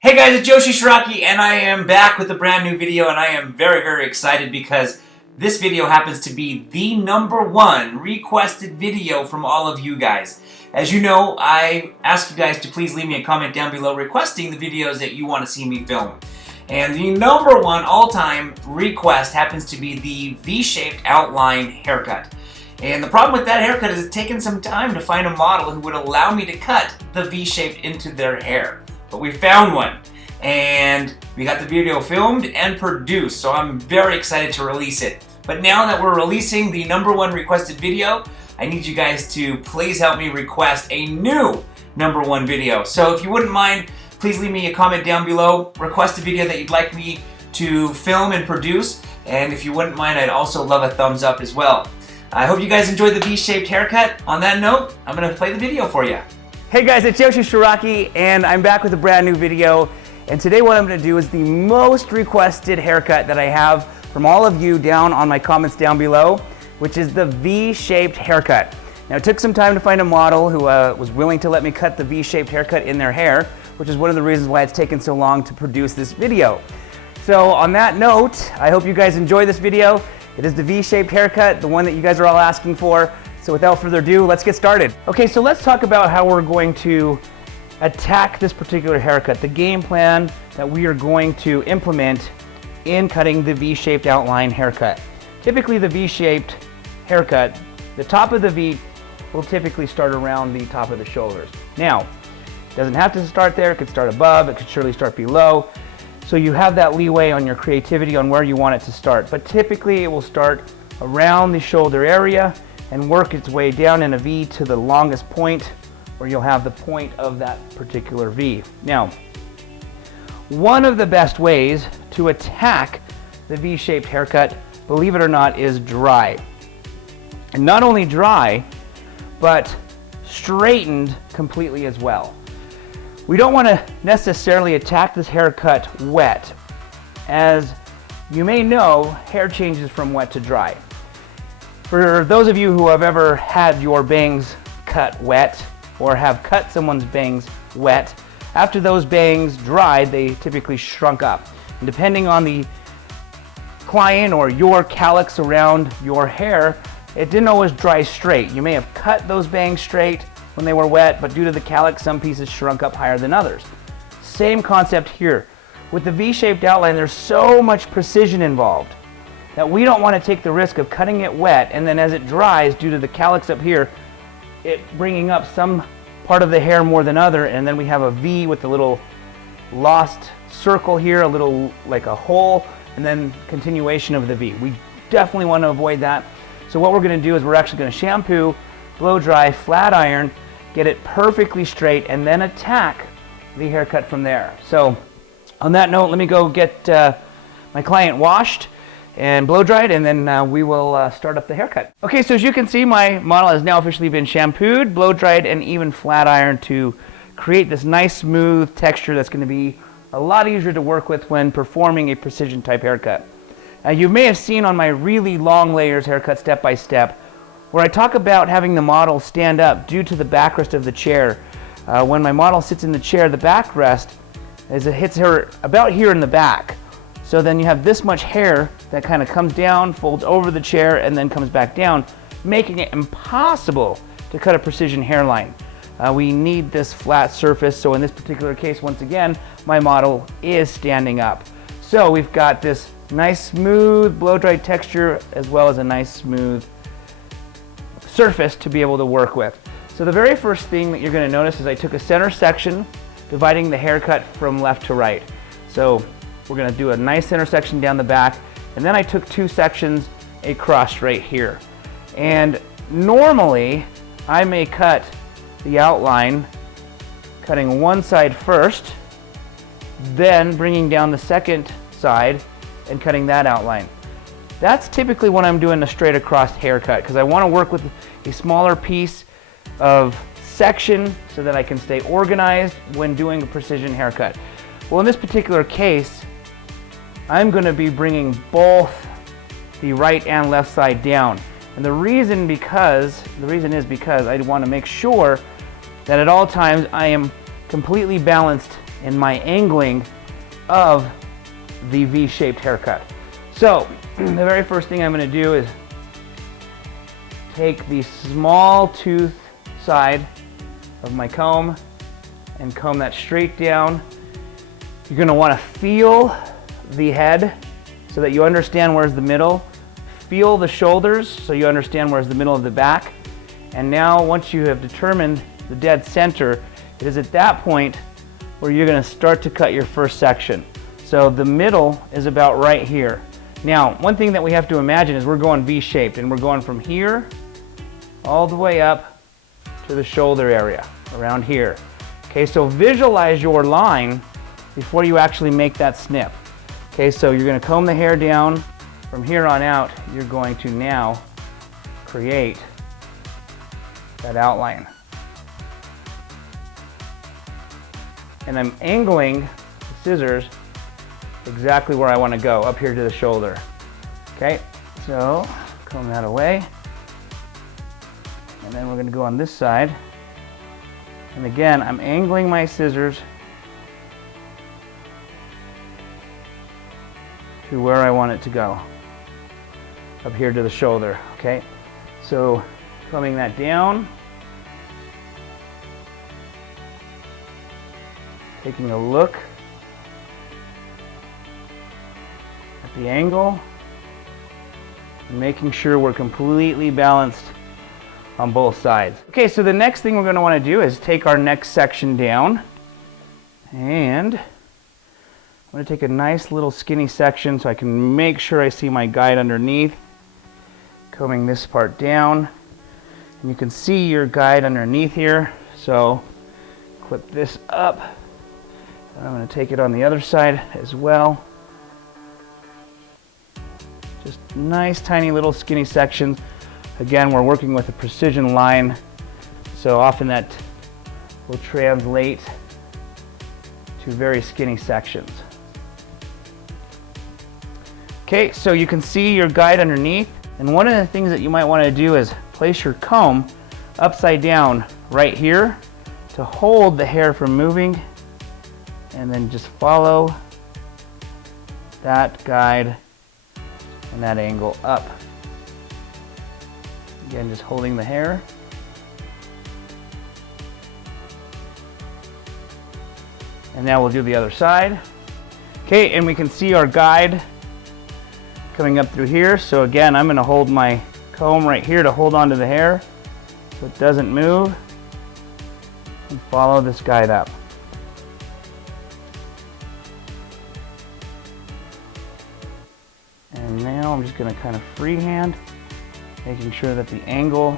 Hey guys, it's Yoshi Shiraki and I am back with a brand new video, and I am very excited because this video happens to be the #1 requested video from all of you guys. As you know, I asked you guys to please leave me a comment down below requesting the videos that you want to see me film. And the #1 all-time request happens to be the V-shaped outline haircut. And the problem with that haircut is it's taken some time to find a model who would allow me to cut the V-shaped into their hair. But we found one, and we got the video filmed and produced, so I'm very excited to release it. But now that we're releasing the #1 requested video, I need you guys to please help me request a new #1 video. So if you wouldn't mind, please leave me a comment down below, request a video that you'd like me to film and produce, and if you wouldn't mind, I'd also love a thumbs up as well. I hope you guys enjoyed the V-shaped haircut. On that note, I'm gonna play the video for you. Hey guys, it's Yoshi Shiraki and I'm back with a brand new video, and today what I'm going to do is the most requested haircut that I have from all of you down on my comments down below, which is the V-shaped haircut. Now it took some time to find a model who was willing to let me cut the V-shaped haircut in their hair, which is one of the reasons why it's taken so long to produce this video. So on that note, I hope you guys enjoy this video. It is the V-shaped haircut, the one that you guys are all asking for. So without further ado, let's get started. Okay, so let's talk about how we're going to attack this particular haircut, the game plan that we are going to implement in cutting the V-shaped outline haircut. Typically the V-shaped haircut, the top of the V will typically start around the top of the shoulders. Now, it doesn't have to start there, it could start above, it could surely start below. So you have that leeway on your creativity on where you want it to start. But typically it will start around the shoulder area and work its way down in a V to the longest point where you'll have the point of that particular V. Now, one of the best ways to attack the V-shaped haircut, believe it or not, is dry. And not only dry, but straightened completely as well. We don't want to necessarily attack this haircut wet. As you may know, hair changes from wet to dry. For those of you who have ever had your bangs cut wet or have cut someone's bangs wet, after those bangs dried, they typically shrunk up. And depending on the client or your calyx around your hair, it didn't always dry straight. You may have cut those bangs straight when they were wet, but due to the calyx, some pieces shrunk up higher than others. Same concept here. With the V-shaped outline, there's so much precision involved that we don't want to take the risk of cutting it wet and then as it dries, due to the calyx up here, it bringing up some part of the hair more than other, and then we have a V with a little lost circle here, a little like a hole, and then continuation of the V. We definitely want to avoid that. So what we're going to do is we're actually going to shampoo, blow dry, flat iron, get it perfectly straight, and then attack the haircut from there. So on that note, let me go get my client washed and blow dried, and then we will start up the haircut. Okay, so as you can see, my model has now officially been shampooed, blow dried, and even flat ironed to create this nice smooth texture that's going to be a lot easier to work with when performing a precision type haircut. You may have seen on my really long layers haircut step by step where I talk about having the model stand up due to the backrest of the chair. When my model sits in the chair, the backrest is it hits her about here in the back. So then you have this much hair that kind of comes down, folds over the chair, and then comes back down, making it impossible to cut a precision hairline. We need this flat surface, so in this particular case, once again, my model is standing up. So we've got this nice smooth blow-dried texture as well as a nice smooth surface to be able to work with. So the very first thing that you're going to notice is I took a center section dividing the haircut from left to right. So we're going to do a nice center section down the back, and then I took 2 sections across right here. And normally I may cut the outline cutting one side first, then bringing down the second side and cutting that outline. That's typically when I'm doing a straight across haircut, because I want to work with a smaller piece of section so that I can stay organized when doing a precision haircut. Well, in this particular case, I'm going to be bringing both the right and left side down. And the reason is because I want to make sure that at all times I am completely balanced in my angling of the V-shaped haircut. So the very first thing I'm going to do is take the small tooth side of my comb and comb that straight down. You're going to want to feel the head so that you understand where's the middle. Feel the shoulders so you understand where's the middle of the back. And now once you have determined the dead center, it is at that point where you're going to start to cut your first section. So the middle is about right here. Now, one thing that we have to imagine is we're going V-shaped, and we're going from here all the way up to the shoulder area, around here. Okay, so visualize your line before you actually make that snip. Okay, so you're going to comb the hair down. From here on out, you're going to now create that outline. And I'm angling the scissors exactly where I want to go, up here to the shoulder. Okay, so comb that away. And then we're going to go on this side. And again, I'm angling my scissors to where I want it to go, up here to the shoulder. Okay, so combing that down, taking a look at the angle, and making sure we're completely balanced on both sides. Okay, so the next thing we're going to want to do is take our next section down, and I'm going to take a nice little skinny section so I can make sure I see my guide underneath. Combing this part down, and you can see your guide underneath here, so clip this up. And I'm going to take it on the other side as well. Just nice tiny little skinny sections. Again, we're working with a precision line, so often that will translate to very skinny sections. Okay, so you can see your guide underneath, and one of the things that you might want to do is place your comb upside down right here to hold the hair from moving, and then just follow that guide and that angle up. Again, just holding the hair. And now we'll do the other side. Okay, and we can see our guide coming up through here. So again, I'm going to hold my comb right here to hold onto the hair so it doesn't move, and follow this guide up. And now I'm just going to kind of freehand, making sure that the angle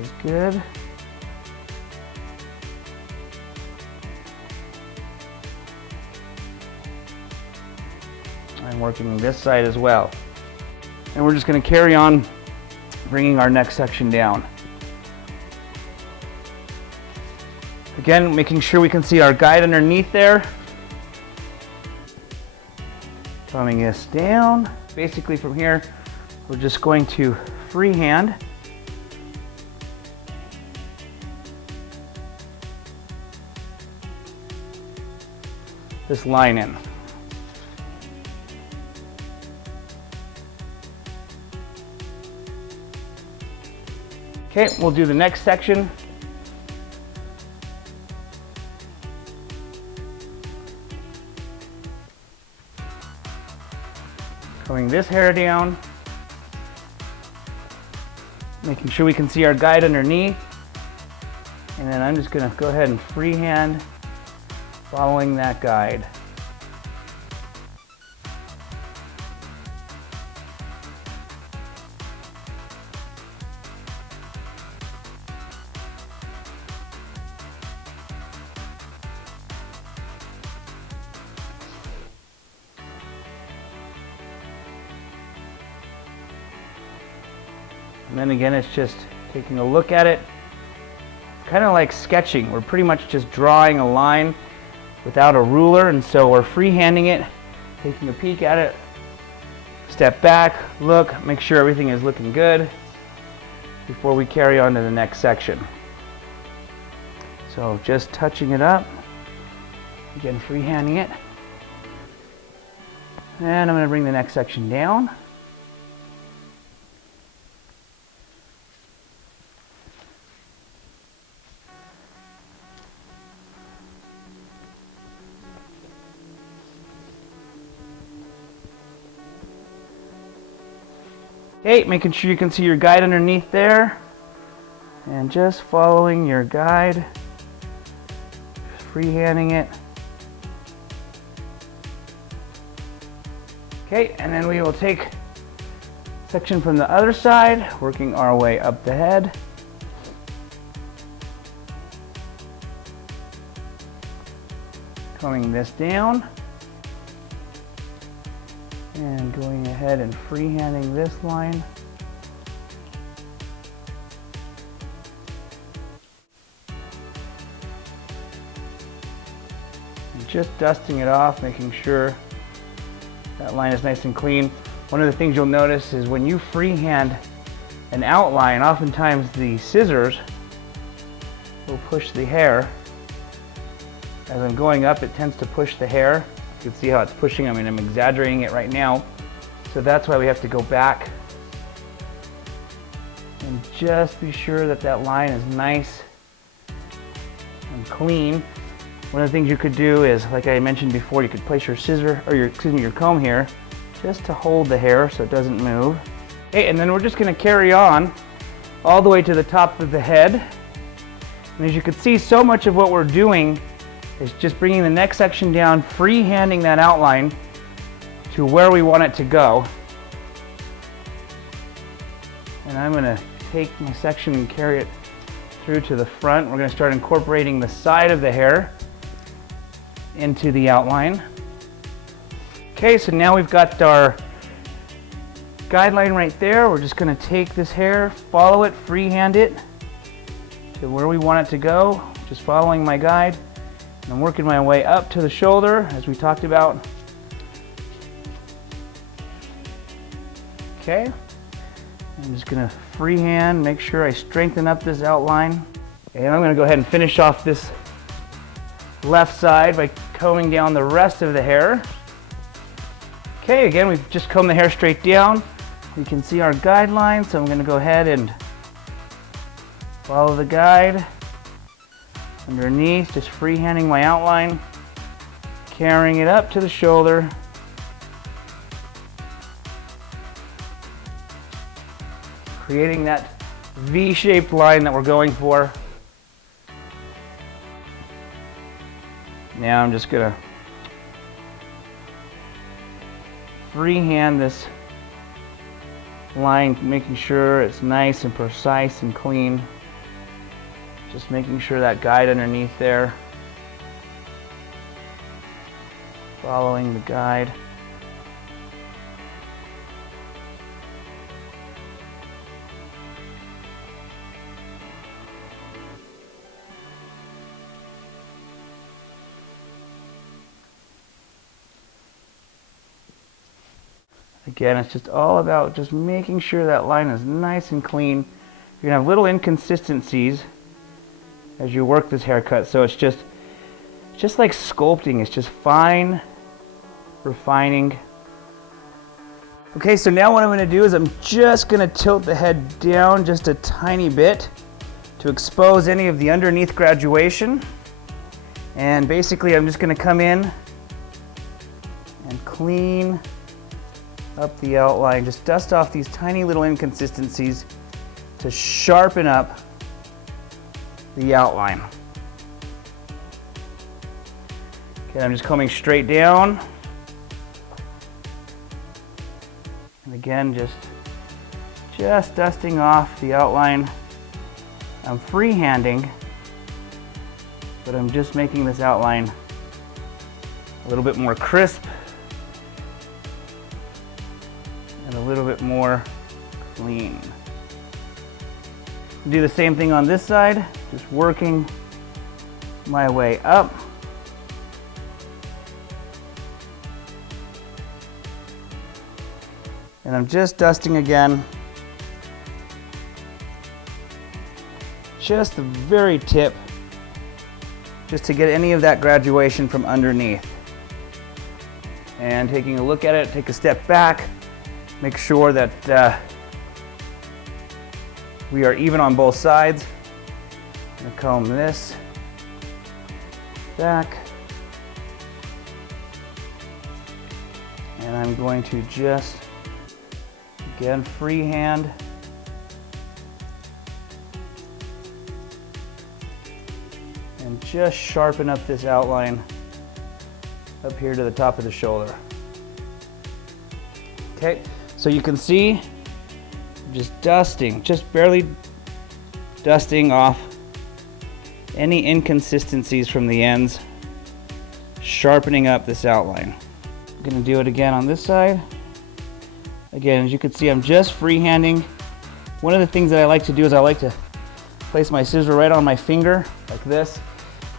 is good. I'm working this side as well. And we're just going to carry on bringing our next section down. Again, making sure we can see our guide underneath there. Combing this down. Basically from here, we're just going to freehand this line in. Okay, we'll do the next section. Combing this hair down, making sure we can see our guide underneath, and then I'm just going to go ahead and freehand following that guide. And then again, it's just taking a look at it, kind of like sketching. We're pretty much just drawing a line without a ruler, and so we're freehanding it, taking a peek at it, step back, look, make sure everything is looking good before we carry on to the next section. So just touching it up, again freehanding it. And I'm going to bring the next section down. Okay, making sure you can see your guide underneath there. And just following your guide, freehanding it. Okay, and then we will take section from the other side, working our way up the head. Combing this down. And going ahead and freehanding this line. And just dusting it off, making sure that line is nice and clean. One of the things you'll notice is when you freehand an outline, oftentimes the scissors will push the hair. As I'm going up, it tends to push the hair. You can see how it's pushing. I mean, I'm exaggerating it right now. So that's why we have to go back and just be sure that that line is nice and clean. One of the things you could do is, like I mentioned before, you could place your scissor, or your comb here, just to hold the hair so it doesn't move. Okay, and then we're just going to carry on all the way to the top of the head. And as you can see, so much of what we're doing is just bringing the next section down, freehanding that outline to where we want it to go. And I'm going to take my section and carry it through to the front. We're going to start incorporating the side of the hair into the outline. Okay, so now we've got our guideline right there. We're just going to take this hair, follow it, freehand it to where we want it to go, just following my guide. And I'm working my way up to the shoulder, as we talked about. Okay, I'm just going to freehand, make sure I strengthen up this outline. And I'm going to go ahead and finish off this left side by combing down the rest of the hair. Okay, again, we've just combed the hair straight down. You can see our guideline, so I'm going to go ahead and follow the guide. Underneath, just freehanding my outline, carrying it up to the shoulder. Creating that V-shaped line that we're going for. Now I'm just going to freehand this line, making sure it's nice and precise and clean. Just making sure that guide underneath there. Following the guide. Again, it's just all about just making sure that line is nice and clean. You're gonna have little inconsistencies as you work this haircut, so it's just like sculpting. It's just fine refining. Okay, so now what I'm going to do is I'm just going to tilt the head down just a tiny bit to expose any of the underneath graduation, and basically I'm just going to come in and clean up the outline, just dust off these tiny little inconsistencies to sharpen up the outline. Okay, I'm just combing straight down. And again, just dusting off the outline. I'm freehanding, but I'm just making this outline a little bit more crisp and a little bit more clean. Do the same thing on this side, just working my way up. And I'm just dusting again, just the very tip just to get any of that graduation from underneath. And taking a look at it, take a step back, make sure that we are even on both sides. I'm going to comb this back. And I'm going to just, again, freehand. And just sharpen up this outline up here to the top of the shoulder. Okay, so you can see, just dusting, just barely dusting off any inconsistencies from the ends, sharpening up this outline. I'm going to do it again on this side. Again, as you can see, I'm just freehanding. One of the things that I like to do is I like to place my scissor right on my finger like this,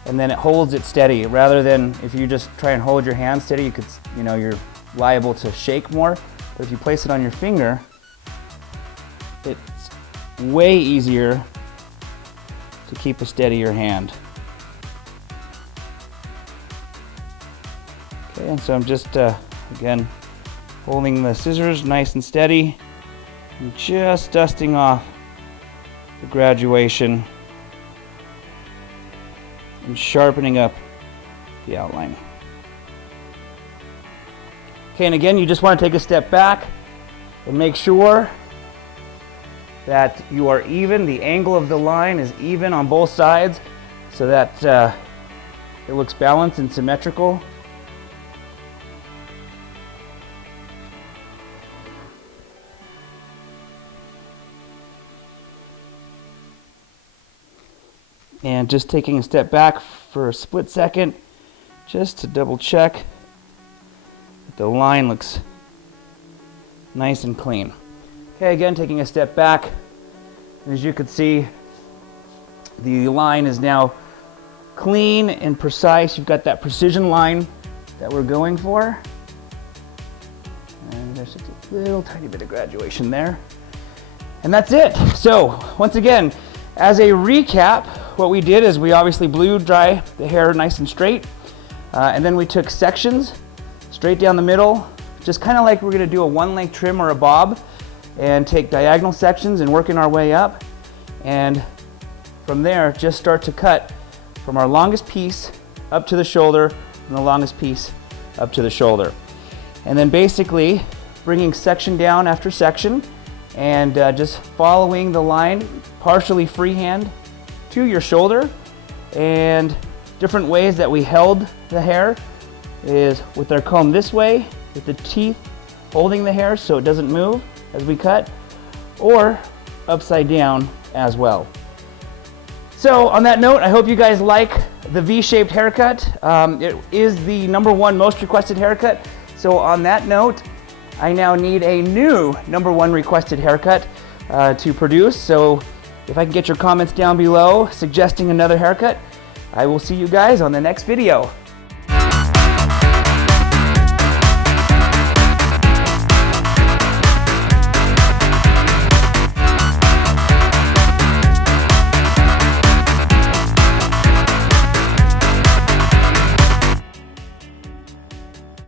and then it holds it steady, rather than if you just try and hold your hand steady, you could, you're liable to shake more. But if you place it on your finger, it's way easier to keep a steadier hand. Okay, and so I'm just, again, holding the scissors nice and steady and just dusting off the graduation and sharpening up the outline. Okay, and again, you just want to take a step back and make sure that you are even, the angle of the line is even on both sides so that it looks balanced and symmetrical. And just taking a step back for a split second, just to double check that the line looks nice and clean. Okay, again, taking a step back, and as you can see, the line is now clean and precise. You've got that precision line that we're going for. And there's just a little tiny bit of graduation there. And that's it. So, once again, as a recap, what we did is we obviously blew dry the hair nice and straight, and then we took sections straight down the middle, just kind of like we're going to do a one length trim or a bob, and take diagonal sections and working our way up, and from there just start to cut from our longest piece up to the shoulder and the longest piece up to the shoulder, and then basically bringing section down after section and just following the line partially freehand to your shoulder. And different ways that we held the hair is with our comb this way, with the teeth holding the hair so it doesn't move as we cut, or upside down as well. So on that note, I hope you guys like the V-shaped haircut. It is the #1 most requested haircut. So on that note, I now need a new #1 requested haircut to produce. So if I can get your comments down below suggesting another haircut, I will see you guys on the next video.